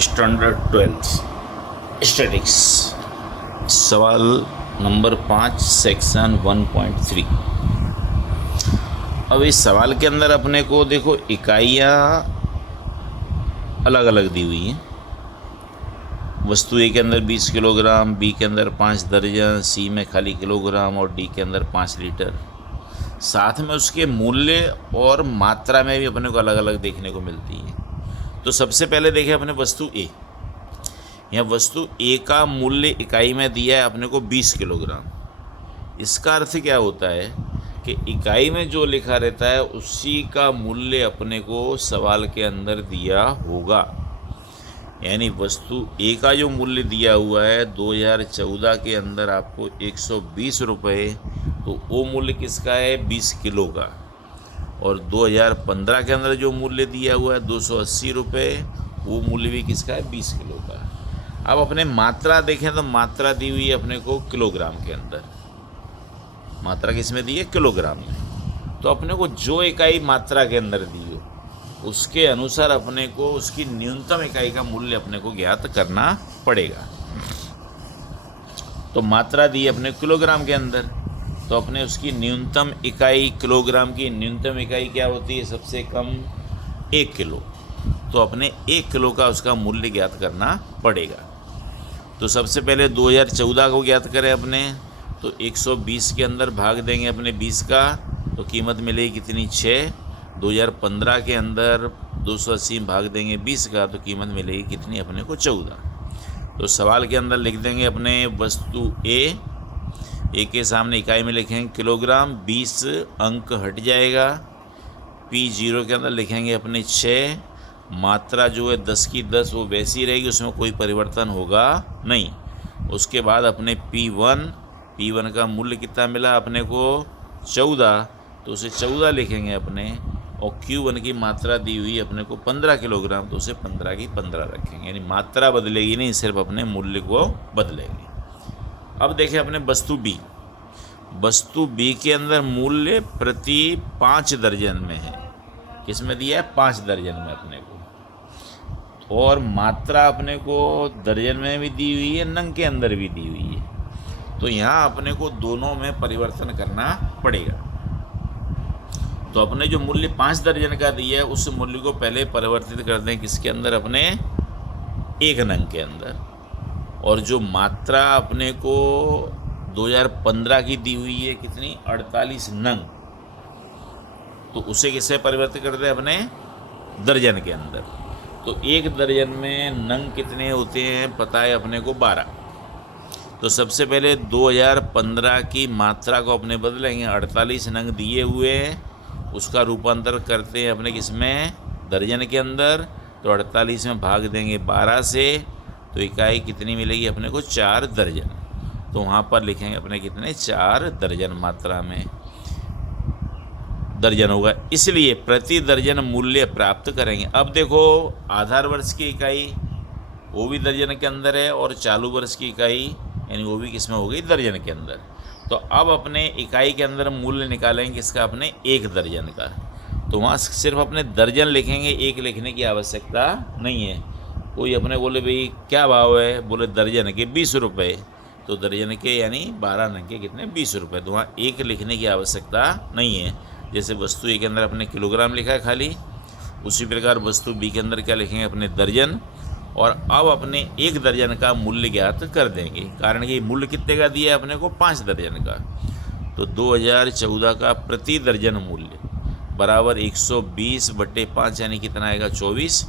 Standard 12th statics सवाल number 5 section 1.3। अब इस सवाल के अंदर अपने को देखो इकाइयाँ अलग अलग दी हुई हैं। वस्तु ए के अंदर 20 किलोग्राम, बी के अंदर 5 दर्जन, सी में खाली किलोग्राम और डी के अंदर 5 लीटर। साथ में उसके मूल्य और मात्रा में भी अपने को अलग अलग देखने को मिलती है। तो सबसे पहले देखें अपने वस्तु ए। यहाँ वस्तु ए का मूल्य इकाई में दिया है अपने को 20 किलोग्राम। इसका अर्थ क्या होता है कि इकाई में जो लिखा रहता है उसी का मूल्य अपने को सवाल के अंदर दिया होगा। यानी वस्तु ए का जो मूल्य दिया हुआ है 2014 के अंदर आपको 120 रुपये, तो वो मूल्य किसका है? 20 किलो का। और 2015 के अंदर जो मूल्य दिया हुआ है 280 रुपये, वो मूल्य भी किसका है? 20 किलो का। अब अपने मात्रा देखें तो मात्रा दी हुई है अपने को किलोग्राम के अंदर। मात्रा किस में दी है? किलोग्राम में। तो अपने को जो इकाई मात्रा के अंदर दी हो उसके अनुसार अपने को उसकी न्यूनतम इकाई का मूल्य अपने को ज्ञात करना पड़ेगा। तो मात्रा दी है अपने किलोग्राम के अंदर, तो अपने उसकी न्यूनतम इकाई, किलोग्राम की न्यूनतम इकाई क्या होती है? सबसे कम 1 किलो। तो अपने 1 किलो का उसका मूल्य ज्ञात करना पड़ेगा। तो सबसे पहले 2014 को ज्ञात करें अपने, तो 120 के अंदर भाग देंगे अपने 20 का, तो कीमत मिलेगी कितनी? 6। 2015 के अंदर 280 भाग देंगे 20 का, तो कीमत मिलेगी कितनी? अपने को 14। तो सवाल के अंदर लिख देंगे अपने वस्तु ए के सामने इकाई में लिखेंगे किलोग्राम, 20 अंक हट जाएगा। P0 के अंदर लिखेंगे अपने 6। मात्रा जो है 10 की 10 वो वैसी रहेगी, उसमें कोई परिवर्तन होगा नहीं। उसके बाद अपने P1 का मूल्य कितना मिला अपने को? 14, तो उसे 14 लिखेंगे अपने। और Q1 की मात्रा दी हुई अपने को 15 किलोग्राम, तो उसे 15 की 15 रखेंगे। यानी मात्रा बदलेगी नहीं, सिर्फ अपने मूल्य को बदलेंगे। अब देखें अपने वस्तु बी। वस्तु बी के अंदर मूल्य प्रति 5 दर्जन में है। किस में दिया है? 5 दर्जन में अपने को। और मात्रा अपने को दर्जन में भी दी हुई है, नंग के अंदर भी दी हुई है। तो यहाँ अपने को दोनों में परिवर्तन करना पड़ेगा। तो अपने जो मूल्य 5 दर्जन का दिया है उस मूल्य को पहले परिवर्तित कर दें किसके अंदर? अपने 1 नंग के अंदर। और जो मात्रा अपने को 2015 की दी हुई है कितनी? 48 नंग, तो उसे किससे परिवर्तित कर दें? अपने दर्जन के अंदर। तो 1 दर्जन में नंग कितने होते हैं? पता है अपने को 12। तो सबसे पहले 2015 की मात्रा को अपने बदलेंगे। 48 नंग दिए हुए हैं, उसका रूपांतर करते हैं अपने किसमें? दर्जन के अंदर। तो 48 में भाग देंगे 12 से, तो इकाई कितनी मिलेगी अपने को? 4 दर्जन। तो वहाँ पर लिखेंगे अपने कितने? 4 दर्जन मात्रा में दर्जन होगा, इसलिए प्रति दर्जन मूल्य प्राप्त करेंगे। अब देखो आधार वर्ष की इकाई वो भी दर्जन के अंदर है, और चालू वर्ष की इकाई यानी वो भी किसमें हो गई? दर्जन के अंदर। तो अब अपने इकाई के अंदर मूल्य निकालेंगे किसका? अपने 1 दर्जन का। तो वहाँ सिर्फ अपने दर्जन लिखेंगे, 1 लिखने की आवश्यकता नहीं है। कोई अपने बोले भाई क्या भाव है? बोले दर्जन के 20 रुपये, तो दर्जन के यानी 12 नंग के कितने? 20 रुपये। तो वहाँ 1 लिखने की आवश्यकता नहीं है। जैसे वस्तु ए के अंदर अपने किलोग्राम लिखा है खाली, उसी प्रकार वस्तु बी के अंदर क्या लिखेंगे? अपने दर्जन। और अब अपने 1 दर्जन का मूल्य ज्ञात कर देंगे, कारण कि मूल्य कितने का दिया है अपने को? 5 दर्जन का। तो 2014 का प्रति दर्जन मूल्य बराबर 120/5 यानी कितना आएगा? 24।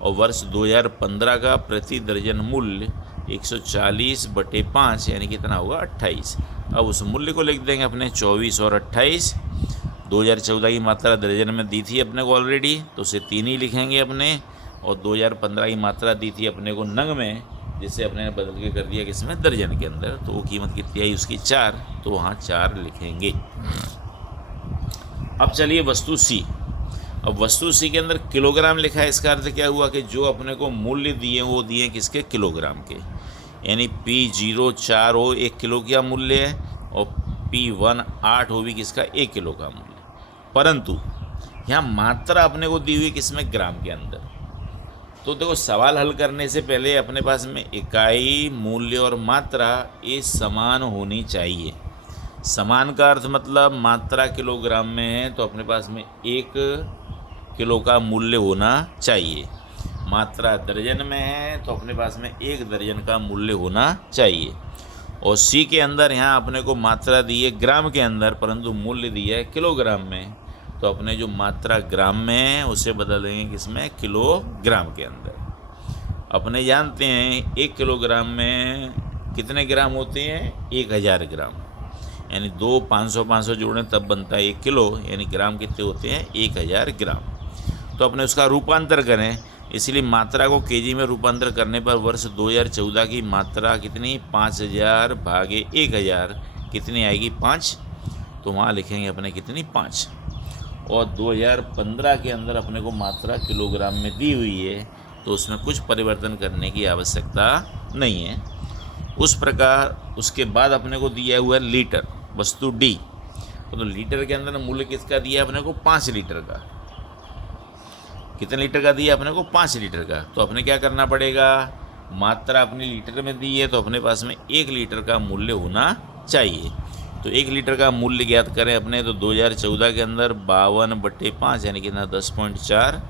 और वर्ष 2015 का प्रति दर्जन मूल्य 140/5 यानी कितना होगा? 28। अब उस मूल्य को लिख देंगे अपने 24 और 28। 2014 की मात्रा दर्जन में दी थी अपने को ऑलरेडी, तो उसे 3 ही लिखेंगे अपने। और 2015 की मात्रा दी थी अपने को नंग में, जिसे अपने ने बदल के कर दिया किसमें? दर्जन के अंदर। तो वो कीमत कितनी आई उसकी? 4, तो वहाँ 4 लिखेंगे। अब चलिए वस्तु सी। अब वस्तु सी के अंदर किलोग्राम लिखा है। इसका अर्थ क्या हुआ कि जो अपने को मूल्य दिए वो दिए किसके? किलोग्राम के। यानी P0 4 हो 1 किलो का मूल्य है, और P1 8 हो भी किसका? 1 किलो का मूल्य। परंतु यहाँ मात्रा अपने को दी हुई किसमें? ग्राम के अंदर। तो देखो सवाल हल करने से पहले अपने पास में इकाई, मूल्य और मात्रा ये समान होनी चाहिए। समान का अर्थ मतलब मात्रा किलोग्राम में है तो अपने पास में 1 किलो का मूल्य होना चाहिए। मात्रा दर्जन में है तो अपने पास में 1 दर्जन का मूल्य होना चाहिए। और सी के अंदर यहाँ अपने को मात्रा दी है ग्राम के अंदर, परंतु मूल्य दिया है किलोग्राम में, तो अपने जो मात्रा ग्राम में है उसे बदल देंगे किसमें, किलोग्राम के अंदर। अपने जानते हैं 1 किलोग्राम में कितने ग्राम होते हैं, 1000 ग्राम, यानी 2 500 जोड़ें तब बनता है 1 किलो, यानी ग्राम कितने होते हैं, 1000 ग्राम। तो अपने उसका रूपांतर करें, इसलिए मात्रा को केजी में रूपांतर करने पर वर्ष 2014 की मात्रा कितनी, 5000 भागे 1000 कितनी आएगी, 5। तो वहाँ लिखेंगे अपने कितनी, 5। और 2015 के अंदर अपने को मात्रा किलोग्राम में दी हुई है तो उसमें कुछ परिवर्तन करने की आवश्यकता नहीं है। उस प्रकार उसके बाद अपने को दिया हुआ है लीटर, वस्तु डी। तो लीटर के अंदर मूल्य किसका दिया है अपने को, 5 लीटर का। कितने लीटर का दिया अपने को, 5 लीटर का। तो अपने क्या करना पड़ेगा, मात्रा अपनी लीटर में दी है तो अपने पास में 1 लीटर का मूल्य होना चाहिए। तो 1 लीटर का मूल्य ज्ञात करें अपने, तो 2014 के अंदर 52/5 यानी कितना, 10.4।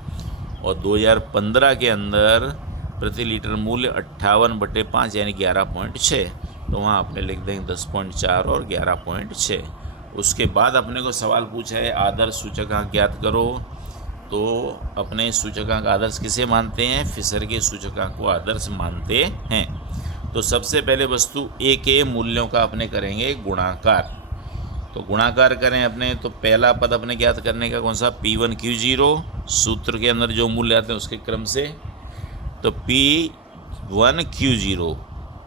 और 2015 के अंदर प्रति लीटर मूल्य 58/5 यानी 11.6। तो वहाँ आपने लिख देंगे 10.4 और 11.6। उसके बाद अपने को सवाल पूछा है आदर्श सूचकांक ज्ञात करो। तो अपने सूचकांक आदर्श किसे मानते हैं, फिशर के सूचकांक को आदर्श मानते हैं। तो सबसे पहले वस्तु ए के मूल्यों का अपने करेंगे गुणाकार। तो गुणाकार करें अपने, तो पहला पद अपने ज्ञात करने का कौन सा, P1 Q0, सूत्र के अंदर जो मूल्य आते हैं उसके क्रम से। तो P1 Q0,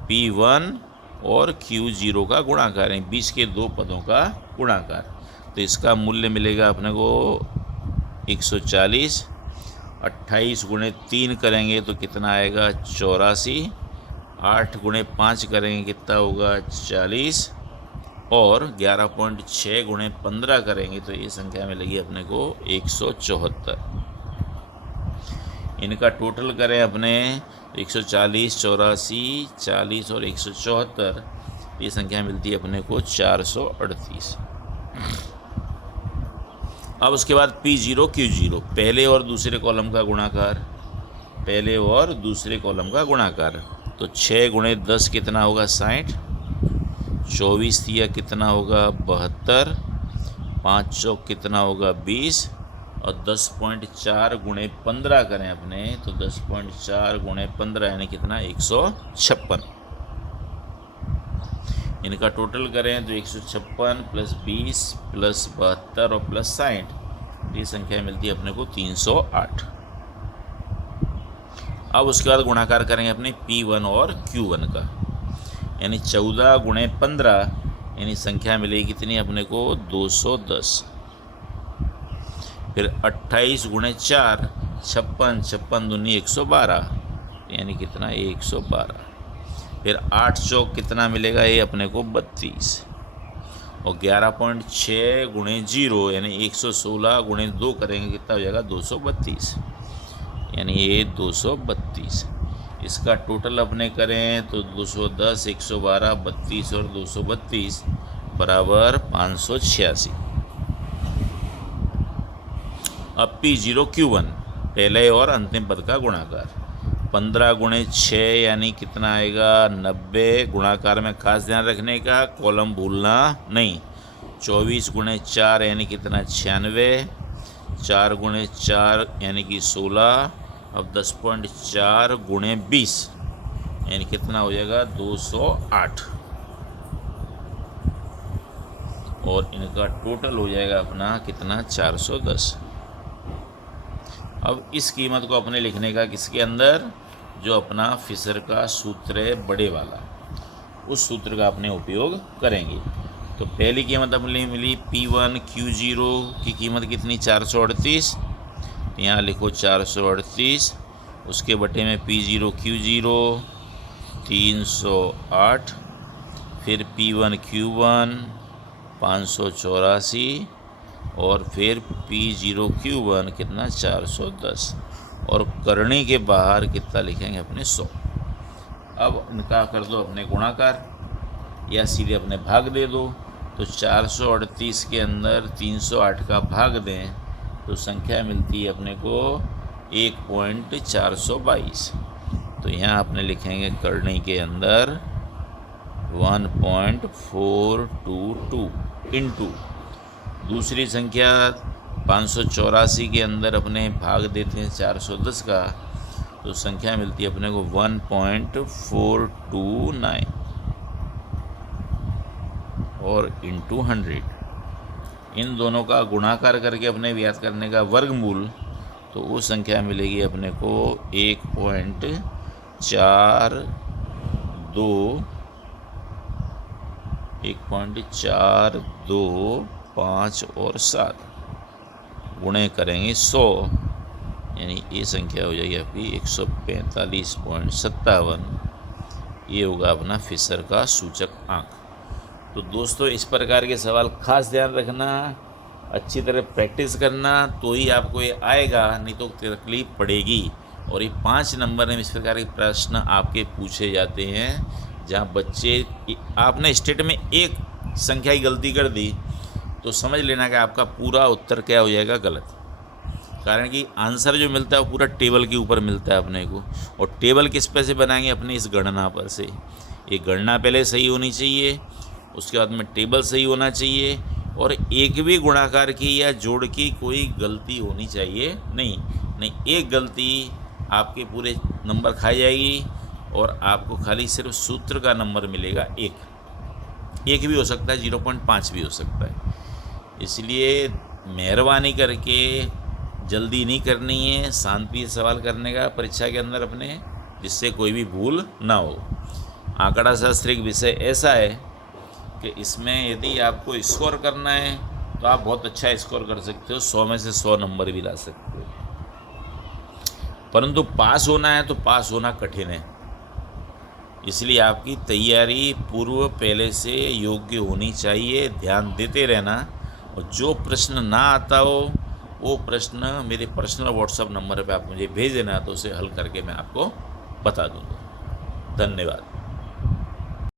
P1 और Q0 का गुणाकार है, बीच के 2 पदों का गुणाकार। तो इसका मूल्य मिलेगा अपने को 140। 28 × 3 करेंगे तो कितना आएगा, 84। 8 × 5 करेंगे कितना होगा, 40। और 11.6 × 15 करेंगे तो ये संख्या मिलेगी अपने को 174। इनका टोटल करें अपने 140, 84, 40 और 174, ये संख्या मिलती है अपने को 438। अब उसके बाद P0 Q0, पहले और दूसरे कॉलम का गुणाकार, पहले और दूसरे कॉलम का गुणाकार। तो 6 × 10 कितना होगा, 60। 24 दिया कितना होगा, 72। 5 चौक कितना होगा, 20। और 10.4 × 15 करें अपने, तो 10.4 × 15 यानी कितना, 156। इनका टोटल करें तो 156 + 20 + 72 और + 60, ये संख्या मिलती है अपने को 308। अब उसके बाद गुणाकार करेंगे अपने P1 और Q1 का, यानी 14 × 15 यानी संख्या मिलेगी कितनी अपने को, 210। फिर 28 × 4, 56, 56 दूनी 112 यानी कितना, 112। फिर 8 चौक कितना मिलेगा, ये अपने को 32। और 11.6 × 0 यानी 116 × 2 करेंगे कितना हो जाएगा, 232, यानी ये 232। इसका टोटल अपने करें तो 210, 112, 32 और 232 बराबर 586। अब P0 Q1, पहले और अंतिम पद का गुणाकार। 15 × 6 यानी कितना आएगा, 90। गुणाकार में खास ध्यान रखने का, कॉलम भूलना नहीं। 24 × 4 यानी कितना, 96। 4 × 4 यानी कि 16। अब 10.4 × 20 यानी कितना हो जाएगा, 208। और इनका टोटल हो जाएगा अपना कितना, 410। अब इस कीमत को अपने लिखने का किसके अंदर, जो अपना फिशर का सूत्र है बड़े वाला, उस सूत्र का अपने उपयोग करेंगे। तो पहली कीमत अपने मिली P1 Q0 की कीमत कितनी, 438। यहाँ लिखो 438। उसके बटे में P0 Q0 308। फिर P1 Q1 584 और फिर P0 Q1 कितना, 410। और करणी के बाहर कितना लिखेंगे अपने 100। अब इनका कर दो अपने गुणाकार या सीधे अपने भाग दे दो। तो 438 के अंदर 308 का भाग दें तो संख्या मिलती है अपने को 1.422। तो यहाँ अपने लिखेंगे करणी के अंदर 1.422 इंटू दूसरी संख्या 584 के अंदर अपने भाग देते हैं 410 का, तो संख्या मिलती है अपने को 1.429 और इंटू 100। इन दोनों का गुणाकार करके अपने ज्ञात करने का वर्गमूल, तो वो संख्या मिलेगी अपने को 1.425 और 7 गुणे करेंगे 100, यानी ये संख्या हो जाएगी आपकी 145.57। ये होगा अपना फिशर का सूचक आंक। तो दोस्तों इस प्रकार के सवाल खास ध्यान रखना, अच्छी तरह प्रैक्टिस करना, तो ही आपको ये आएगा, नहीं तो तकलीफ पड़ेगी। और ये 5 नंबर में इस प्रकार के प्रश्न आपके पूछे जाते हैं जहाँ बच्चे आपने स्टेट में एक संख्या की गलती कर दी तो समझ लेना कि आपका पूरा उत्तर क्या हो जाएगा गलत। कारण कि आंसर जो मिलता है वो पूरा टेबल के ऊपर मिलता है अपने को, और टेबल किस पे से बनाएंगे अपने इस गणना पर से। ये गणना पहले सही होनी चाहिए, उसके बाद में टेबल सही होना चाहिए, और एक भी गुणाकार की या जोड़ की कोई गलती होनी चाहिए नहीं। एक गलती आपके पूरे नंबर खाई जाएगी और आपको खाली सिर्फ सूत्र का नंबर मिलेगा एक भी हो सकता है, 0.5 भी हो सकता है। इसलिए मेहरबानी करके जल्दी नहीं करनी है, शांति से सवाल करने का परीक्षा के अंदर अपने, जिससे कोई भी भूल ना हो। आंकड़ा शास्त्र एक विषय ऐसा है कि इसमें यदि आपको स्कोर करना है तो आप बहुत अच्छा स्कोर कर सकते हो, 100 में से 100 नंबर भी ला सकते हो। परंतु पास होना है तो पास होना कठिन है। इसलिए आपकी तैयारी पूर्व पहले से योग्य होनी चाहिए, ध्यान देते रहना। और जो प्रश्न ना आता हो वो प्रश्न मेरे पर्सनल व्हाट्सएप नंबर पे आप मुझे भेज देना, तो उसे हल करके मैं आपको बता दूँगा। धन्यवाद।